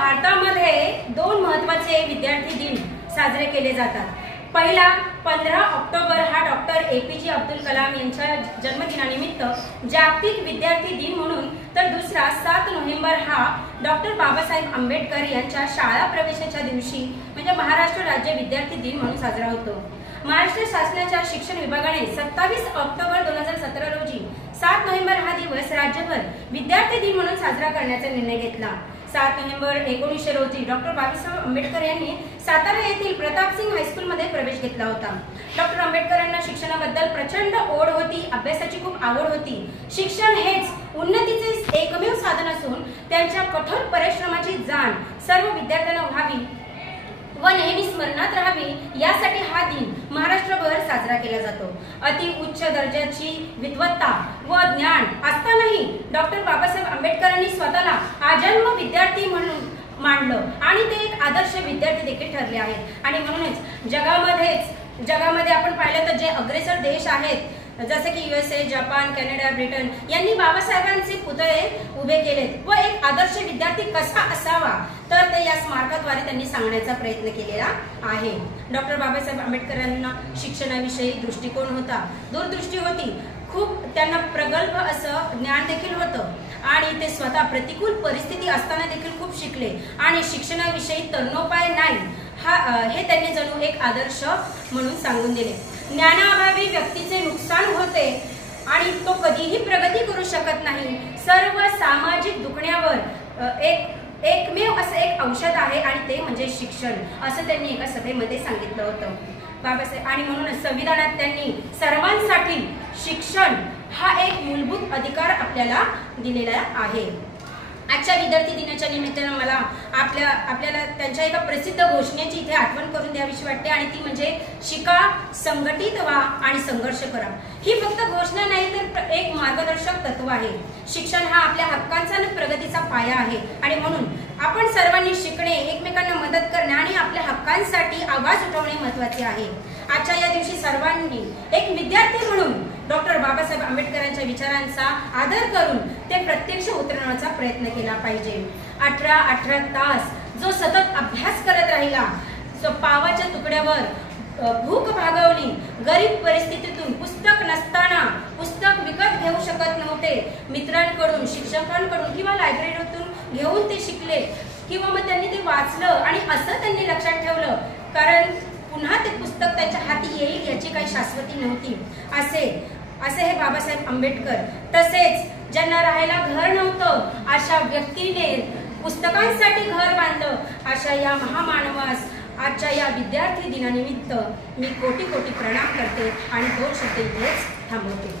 भारतामध्ये दोन महत्त्वाचे विद्यार्थी दिन साजरे केले जातात। पहिला 15 ऑक्टोबर हा डॉक्टर APJ अब्दुल कलाम यांच्या जन्मदिनानिमित्त जागतिक विद्यार्थी दिन म्हणून, तर दुसरा 7 नोव्हेंबर हा डॉक्टर बाबासाहेब आंबेडकर यांच्या शाळा प्रवेशाच्या दिवशी म्हणजे महाराष्ट्र राज्य विद्यार्थी दिन म्हणून साजरा होतो। महाराष्ट्र शासनाच्या शिक्षण विभागाने 27 ऑक्टोबर 2017 रोजी 7 नोव्हेंबर हा दिवस राज्यभर विद्यार्थी दिन म्हणून साजरा करण्याचा निर्णय घेतला। 7 नोव्हेंबर 1900 रोजी डॉक्टर बाबासाहेब आंबेडकर यांनी सातारा येथील प्रतापसिंग हायस्कूलमध्ये प्रवेश घेतला होता। डॉक्टर आंबेडकरांना शिक्षणाबद्दल प्रचंड ओढ होती, अभ्यासाची खूप आवड होती। शिक्षण हेच उन्नतीचे एकमेव साधन असून त्यांच्या कठोर परिश्रमाची जाण सर्व विद्यार्थ्यांना व्हावी व नेहमी स्मरणात राहावी यासाठी हा दिन महाराष्ट्रभर साजरा केला जातो। अति उच्च दर्जाची विद्वत्ता व ज्ञान असतानाही डॉक्टर बाबासाहेब आंबेडकरांनी स्वतःला आजन्म विद्यार्थी म्हणून मानलं आणि ते एक आदर्श विद्यार्थी देखील ठरले आहेत। आणि म्हणूनच जगामध्ये आपण पाहिलं तर जे अग्रेसर देश आहेत जसे की USA, जपान, कॅनडा, ब्रिटन यांनी बाबासाहेबांचे पुतळे उभे केलेत व एक आदर्श विद्यार्थी कसा असावा तर ते या स्मारकाद्वारे त्यांनी सांगण्याचा प्रयत्न केलेला आहे। डॉक्टर बाबासाहेब आंबेडकरांना शिक्षणाविषयी दृष्टिकोन होता, दूरदृष्टी होती, खूप त्यांना प्रगल्भ असं ज्ञान देखील होतं आणि ते स्वतः प्रतिकूल परिस्थिती असताना देखील खूप शिकले आणि शिक्षणाविषयी तरणोपाय नाही हे त्यांनी जणू एक आदर्श म्हणून सांगून दिले। ज्ञानाअभावी व्यक्तीचे नुकसान होते आणि तो कधीही प्रगती करू शकत नाही। सर्व सामाजिक दुखण्यावर एकमेव असं एक औषध आहे आणि ते म्हणजे शिक्षण, असं त्यांनी एका सभेमध्ये सांगितलं होतं बाबासाहेब। आणि म्हणूनच संविधानात त्यांनी सर्वांसाठी शिक्षण हा एक मूलभूत अधिकार आपल्याला दिलेला आहे। आजच्या विद्यार्थी दिनाच्या निमित्तानं मला आपल्याला त्यांच्या एका प्रसिद्ध घोषणेची इथे आठवण करून द्यावीशी वाटते आणि ती म्हणजे शिका, संघटित व्हा आणि संघर्ष करा। ही फक्त घोषणा नाही तर एक मार्गदर्शक तत्व आहे। शिक्षण हा आपल्या हक्कांचा आणि प्रगतीचा पाया आहे आणि म्हणून आपण सर्वांनी शिकणे, एकमेकांना मदत करणे आणि आपल्या हक्कांसाठी आवाज उठवणे महत्त्वाचे आहे। आजच्या या दिवशी सर्वांनी एक विद्यार्थी म्हणून डॉक्टर बाबासाहेब आंबेडकरांच्या विचारांचा आदर करून ते प्रत्यक्ष उतरवण्याचा प्रयत्न केला पाहिजे। 18 तास जो सतत अभ्यास करत राहिला, जो पावाच्या तुकड्यावर भूक भागवली, गरीब परिस्थितीतून पुस्तक नसताना पुस्तक विकत घेऊ शकत नव्हते, मित्रांकडून, शिक्षकांकडून किंवा लायब्ररीतून घेऊन ते शिकले किंवा मग त्यांनी ते वाचलं आणि असं त्यांनी लक्षात ठेवलं कारण पुन्हा ते पुस्तक त्यांच्या हाती येईल याची काही शाश्वती नव्हती। असे हे बाबासाहेब आंबेडकर। तसेच ज्यांना राहायला घर नव्हतं अशा व्यक्तीने पुस्तकांसाठी घर बांधलं। अशा या महामानवास आजच्या या विद्यार्थी दिनानिमित्त मी कोटी कोटी प्रणाम करते आणि 2 शब्द इथेच थांबवते।